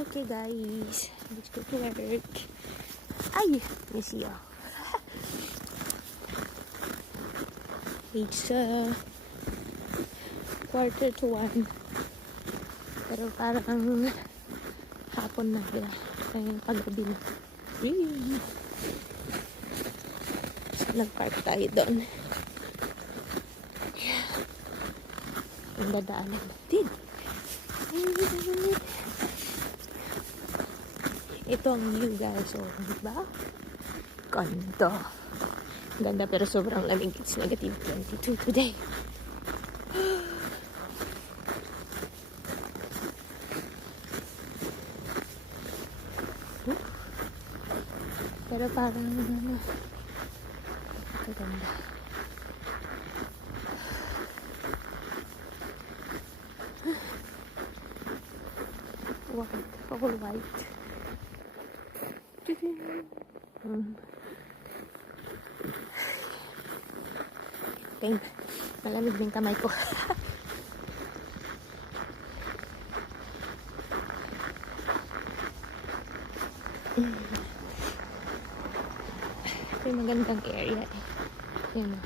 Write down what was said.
Okay guys, let's go to work. Ay! Miss you. It's uh, quarter to one. Pero parang hapon na. Kaya ay, paggabi na. Yee! So, nag-park tayo doon. Ang dadaanan natin. Ay, ay, ito ang view guys. So, di ba? Ganda. Ganda pero sobrang lamig. It's negative 22 today. Pero parang ano, kaganda. White, all white. Pain. Malamig din kamay ko. Ito yung magandang area eh. Yan o.